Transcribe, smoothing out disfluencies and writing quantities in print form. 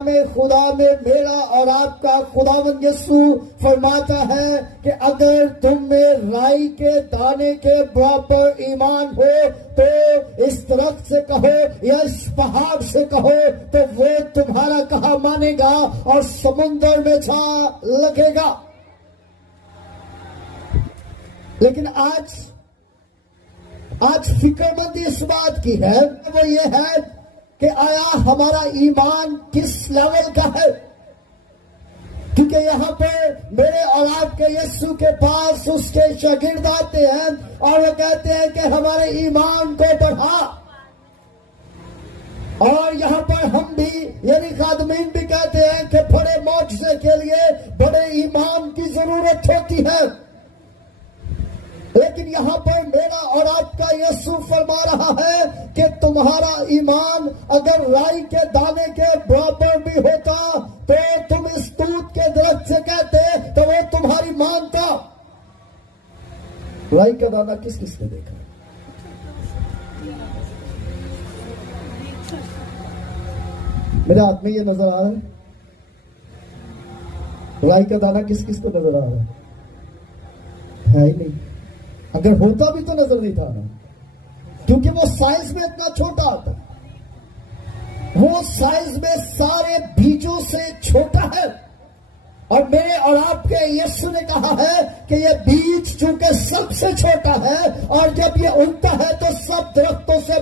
में खुदा में मेरा और आपका खुदावंद यीशु फरमाता है कि अगर तुम में राई के दाने के बराबर ईमान हो तो इस दरख्त से कहो या इस पहाड़ से कहो तो वो तुम्हारा कहा मानेगा और समुद्र में जा लगेगा। लेकिन आज फिक्रमंदी इस बात की है, वो ये है कि आया हमारा ईमान किस लेवल का है। क्योंकि यहाँ पे मेरे और आपके यीशु के पास उसके शागिर्द आते हैं और वो कहते हैं कि हमारे ईमान को बढ़ा। और यहाँ पर हम भी यानी खादमीन भी कहते हैं कि बड़े मौजज़े के लिए बड़े ईमान की जरूरत होती है। लेकिन यहाँ पर मेरा और आपका यीशु फरमा रहा है कि तुम्हारा ईमान अगर राई के दाने के बराबर भी होता तो तुम इस दूत के दरख्त से कहते तो वो तुम्हारी मानता। राई का दाना किस किसने देखा? मेरे हाथ में ये नजर आ रहा है। राई का दाना किस किस को नजर आ रहा है ही नहीं। अगर होता भी तो नजर नहीं था ना, क्योंकि वो साइज में इतना छोटा आता है। वो साइज में सारे बीजों से छोटा है। और मेरे और आपके यीशु ने कहा है कि ये बीज चूंकि सबसे छोटा है और जब ये उगता है तो सब दरख्तों से